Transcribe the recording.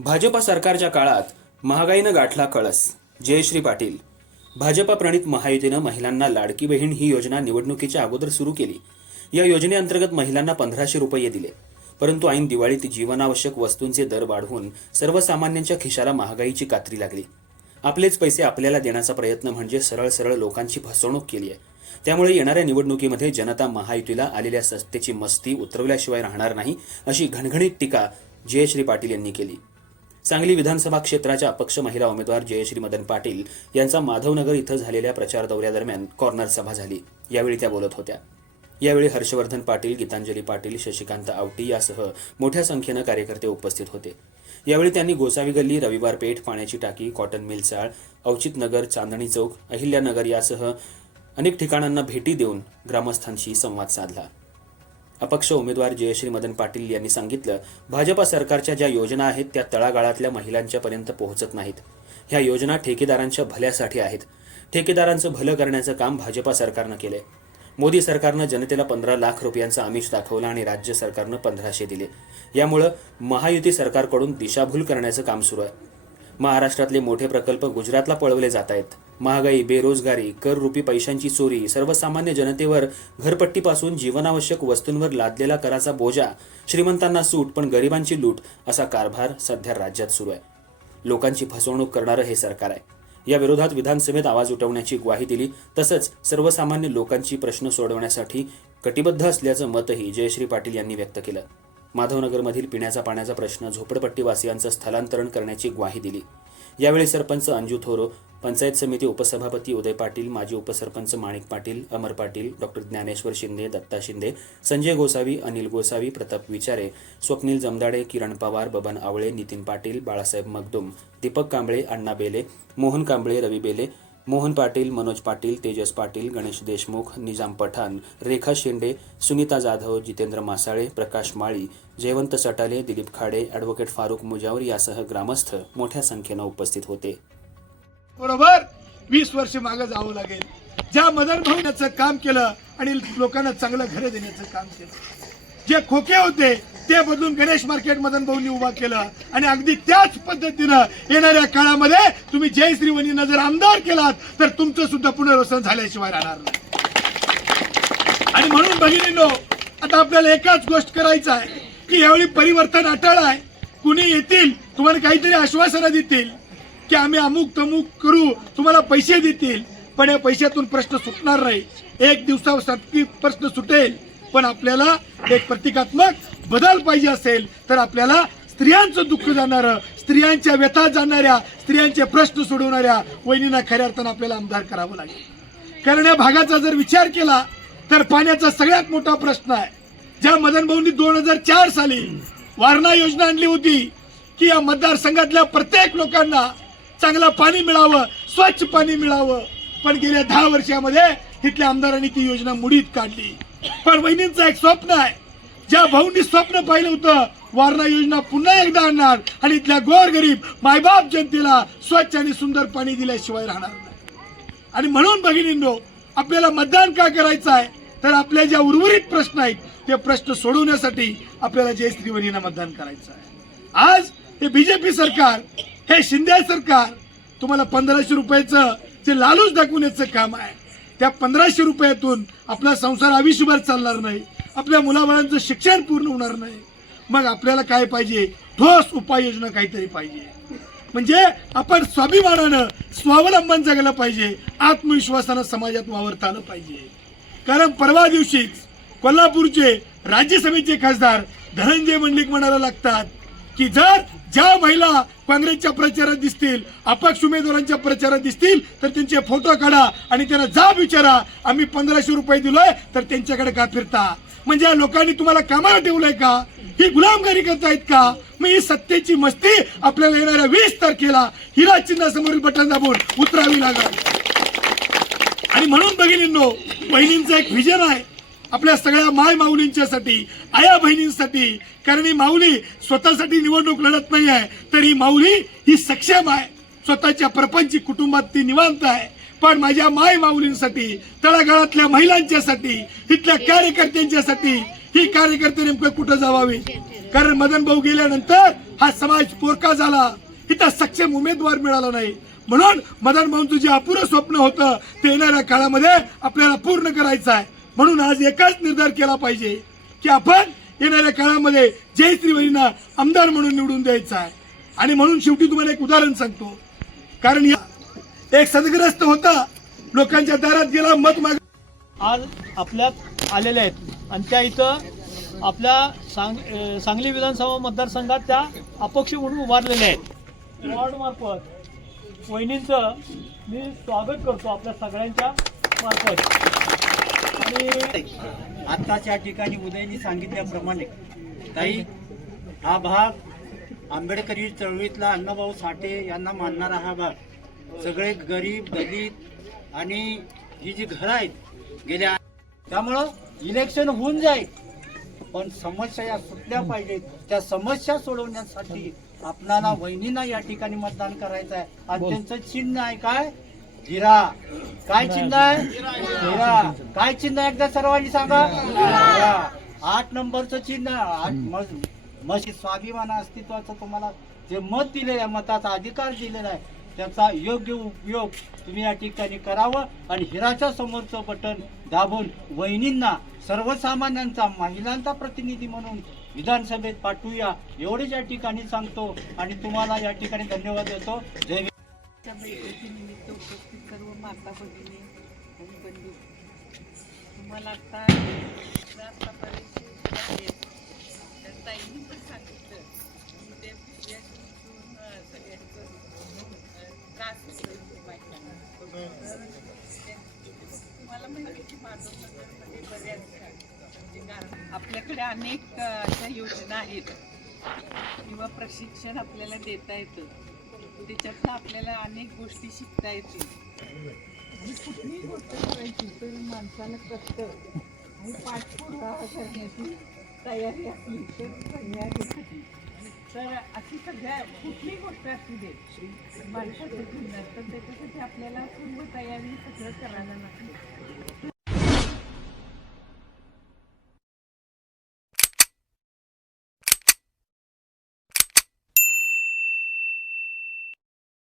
भाजपा सरकारच्या काळात महागाईनं गाठला कळस. जयश्री पाटील. भाजपा प्रणित महायुतीनं महिलांना लाडकी बहीण ही योजना निवडणुकीच्या अगोदर सुरू केली. या योजनेअंतर्गत महिलांना पंधराशे रुपये दिले. परंतु ऐन दिवाळीत जीवनावश्यक वस्तूंचे दर वाढवून सर्वसामान्यांच्या खिशाला महागाईची कात्री लागली. आपलेच पैसे आपल्याला देण्याचा प्रयत्न म्हणजे सरळ सरळ लोकांची फसवणूक केली आहे त्यामुळे येणाऱ्या निवडणुकीमध्ये जनता महायुतीला आलेल्या सत्तेची मस्ती उतरवल्याशिवाय राहणार नाही अशी घणघणीत टीका जयश्री पाटील यांनी केली. सांगली विधानसभा क्षेत्राच्या अपक्ष महिला उमेदवार जयश्री मदन पाटील यांचा माधवनगर इथं झालेल्या प्रचार दौऱ्यादरम्यान कॉर्नर सभा झाली. यावेळी त्या बोलत होत्या. यावेळी हर्षवर्धन पाटील गीतांजली पाटील शशिकांत आवटी यासह मोठ्या संख्येनं कार्यकर्ते उपस्थित होते. यावेळी त्यांनी गोसावी गल्ली रविवार पेठ पाण्याची टाकी कॉटन मिल चाळ औचित नगर चांदणी चौक अहिल्यानगर यासह अनेक ठिकाणांना भेटी देऊन ग्रामस्थांशी संवाद साधला. अपक्ष उमेदवार जयश्री मदन पाटील यांनी सांगितलं भाजपा सरकारच्या ज्या योजना आहेत त्या तळागाळातल्या महिलांच्यापर्यंत पोहोचत नाहीत. ह्या योजना ठेकेदारांच्या भल्यासाठी आहेत. ठेकेदारांचं भलं करण्याचं काम भाजपा सरकारनं केलंय. मोदी सरकारनं जनतेला पंधरा लाख रुपयांचं आमिष दाखवलं आणि राज्य सरकारनं पंधराशे दिले. यामुळं महायुती सरकारकडून दिशाभूल करण्याचं काम सुरू आहे. महाराष्ट्रातले मोठे प्रकल्प गुजरातला पळवले जात आहेत. महागाई बेरोजगारी कर रुपी पैशांची चोरी सर्वसामान्य जनतेवर घरपट्टीपासून जीवनावश्यक वस्तूंवर लादलेला कराचा बोजा श्रीमंतांना सूट पण गरिबांची लूट असा कारभार सध्या राज्यात सुरू आहे. लोकांची फसवणूक करणारं हे सरकार आहे. या विरोधात विधानसभेत आवाज उठवण्याची ग्वाही दिली तसंच सर्वसामान्य लोकांची प्रश्न सोडवण्यासाठी कटिबद्ध असल्याचं मतही जयश्री पाटील यांनी व्यक्त केलं. माधवनगरमधील पिण्याचा पाण्याचा प्रश्न झोपडपट्टीवासियांचं स्थलांतरण करण्याची ग्वाही दिली. यावेळी सरपंच अंजू थोरो पंचायत समिती उपसभापती उदय पाटील माजी उपसरपंच माणिक पाटील अमर पाटील डॉक्टर ज्ञानेश्वर शिंदे दत्ता शिंदे संजय गोसावी अनिल गोसावी प्रताप विचारे स्वप्नील जमदाडे किरण पवार बबन आवळे नितीन पाटील बाळासाहेब मगदुम दीपक कांबळे अण्णा बेले मोहन कांबळे रवी बेले मोहन पाटील मनोज पाटील तेजस पाटील गणेश देशमुख निजाम पठाण रेखा शेंडे सुनीता जाधव जितेंद्र मासाळे प्रकाश माळी जयवंत सटाले दिलीप खाडे ॲडव्होकेट फारुख मुजावर यासह ग्रामस्थ मोठ्या संख्येनं उपस्थित होते. बरोबर? वीस वर्ष मागे जावं लागेल. ज्या मदन भाऊण्याचं काम केलं आणि लोकांना चांगलं घरं देण्याचं काम केलं. जे खोके होते ते बदलून गणेश मार्केट मदन भाऊंनी उभा केलं आणि अगदी त्याच पद्धतीनं येणाऱ्या काळामध्ये तुम्ही जय श्रीवणींना जर आमदार केलात तर तुमचं सुद्धा पुनर्वसन झाल्याशिवाय राहणार नाही. आणि म्हणून भगिनींनो आता आपल्याला एकाच गोष्ट करायचं आहे की यावेळी परिवर्तन अटळ आहे. कुणी येतील तुम्हाला काहीतरी आश्वासनं देतील. की आम्ही अमुक तमुक करू तुम्हाला पैसे देतील. पण या पैशातून प्रश्न सुटणार नाही. एक दिवसासाठी प्रश्न सुटेल. पण आपल्याला एक प्रतिकात्मक बदल पाहिजे असेल तर आपल्याला स्त्रियांचं दुःख जाणारं स्त्रियांच्या व्यथा जाणाऱ्या स्त्रियांचे प्रश्न सोडवणाऱ्या वहिनींना खऱ्या अर्थानं आपल्याला आमदार करावं लागेल. कारण या भागाचा जर विचार केला तर पाण्याचा सगळ्यात मोठा प्रश्न आहे. ज्या मदन भाऊंनी दोन हजार चार साली वारणा योजना आणली होती की या मतदारसंघातल्या प्रत्येक लोकांना चांगलं पाणी मिळावं स्वच्छ पाणी मिळावं. पण गेल्या दहा वर्षामध्ये इथल्या आमदारांनी ती योजना मुडीत काढली. पण वहिनींचं एक स्वप्न आहे. ज्या भाऊंनी स्वप्न पाहिलं होतं वारणा योजना पुन्हा एकदा आणणार आणि इथल्या गोरगरीब मायबाप जनतेला स्वच्छ आणि सुंदर पाणी दिल्याशिवाय राहणार नाही. आणि म्हणून भगिनींनो आपल्याला मतदान का करायचं आहे? तर आपल्या ज्या उर्वरित प्रश्न आहेत ते प्रश्न सोडवण्यासाठी आपल्याला जय श्रीवरीनं मतदान करायचं आहे. आज हे बीजेपी सरकार हे शिंदे सरकार तुम्हाला पंधराशे रुपयाचं जे लालूच दाखवण्याचं काम आहे त्या पंधराशे रुपयातून आपला संसार आयुष्यभर चालणार नाही आपल्या मुलाबाळांचं शिक्षण पूर्ण होणार नाही. मग आपल्याला काय पाहिजे? ठोस उपाययोजना काहीतरी पाहिजे. म्हणजे आपण स्वाभिमानानं स्वावलंबन जगायला पाहिजे आत्मविश्वासानं समाजात वावरता आलं पाहिजे. कारण परवा दिवशीच कोल्हापूरचे राज्यसभेचे खासदार धनंजय मंडलिक म्हणायला लागतात की जर ज्या महिला काँग्रेसच्या प्रचारात दिसतील अपक्ष उमेदवारांच्या प्रचारात दिसतील तर त्यांचे फोटो काढा आणि त्यांना जाब विचारा. आम्ही पंधराशे रुपये दिलोय तर त्यांच्याकडे का फिरता? म्हणजे या लोकांनी तुम्हाला कामाला ठेवलंय का? ही गुलामगारी करतायत का? मग ही सत्तेची मस्ती आपल्याला येणाऱ्या वीस तारखेला हिरा चिन्हासमोरील बटन दाबून उतरावी लागल. आणि म्हणून भगिनींनो बहिणींचं एक विजन आहे. आपल्या सगळ्या माय माऊलींच्यासाठी आया बहिणींसाठी कारण ही माऊली स्वतःसाठी निवडणूक लढत नाही आहे तर ही माऊली ही सक्षम आहे. स्वतःच्या प्रपंची कुटुंबात ती निवांत आहे. पण माझ्या माय माऊलींसाठी तळागाळातल्या महिलांच्यासाठी इथल्या कार्यकर्त्यांच्यासाठी ही कार्यकर्ते नेमकं कुठं जावावी? कारण मदन भाऊ गेल्यानंतर हा समाज पोरका झाला. इथं सक्षम उमेदवार मिळाला नाही. म्हणून मदन भाऊंचं जे अपुरं स्वप्न होतं ते येणाऱ्या काळामध्ये आपल्याला पूर्ण करायचं आहे. म्हणून आज एकाच निर्धार केला पाहिजे की आपण येणाऱ्या काळामध्ये जय श्रीवरींना आमदार म्हणून निवडून द्यायचा आहे. आणि म्हणून शेवटी तुम्हाला एक उदाहरण सांगतो. कारण या एक सदग्रस्त होता लोकांच्या दारात गेला मत माग आज आपल्यात आलेल्या आहेत. आणि त्या इथं आपल्या सांग सांगली विधानसभा मतदारसंघात त्या अपक्ष म्हणून उभारलेल्या आहेत. वॉर्डमार्फत वहिनींचं मी स्वागत करतो आपल्या सगळ्यांच्या मार्फत. आणि आत्ताच्या ठिकाणी उदयनी सांगितल्याप्रमाणे ताई हा भाग आंबेडकरी चळवळीतला अण्णाभाऊ साठे यांना मानणारा हा भाग. सगळे गरीब दलित आणि ही जी घरं आहेत गेल्या त्यामुळं इलेक्शन होऊन जाईल. पण समस्या या सुटल्या पाहिजेत. त्या समस्या सोडवण्यासाठी आपणाला वहिनींना या ठिकाणी मतदान करायचं आहे आणि त्यांचं चिन्ह आहे. काय? हिरा काय चिन्ह आहे? हिरा काय चिन्ह आहे एकदा सर्वांनी सांगा? हिरा. आठ नंबरचं चिन्ह आठ म- मशी स्वाभिमान अस्तित्वाचं तुम्हाला जे मत दिलेलं आहे मताचा अधिकार दिलेला आहे त्याचा योग्य उपयोग तुम्ही या ठिकाणी करावं आणि हिराच्या समोरचं बटन दाबून वहिनींना सर्वसामान्यांचा महिलांचा प्रतिनिधी म्हणून विधानसभेत पाठवूया. एवढेच या ठिकाणी सांगतो आणि तुम्हाला या ठिकाणी धन्यवाद देतो. जय माता भगिनी आणि बंधू. तुम्हाला आता आतापर्यंत जे आहेत, तर ताईंनी पण सांगितलं. की ते पिशव्या सगळ्यांचं त्रास होतोय बायकांना. तर ते- तुम्हाला माहिती आहे की माधवनगरमध्ये बऱ्याच म्हणजे कारण आपल्याकडे अनेक अशा योजना आहेत. किंवा प्रशिक्षण आपल्याला देता येतं. त्याच्यातनं आपल्याला अनेक गोष्टी शिकता येतील. आणि कुठलीही गोष्ट करायची तर माणसानं कष्ट आणि पाठपुरा करण्याची तयारी असली तर सगळ्या तर अशी सगळ्या कुठलीही गोष्ट असू दे माणसाच्या जीवनात तर त्याच्यासाठी आपल्याला पूर्व तयारी सगळं करायला लागते.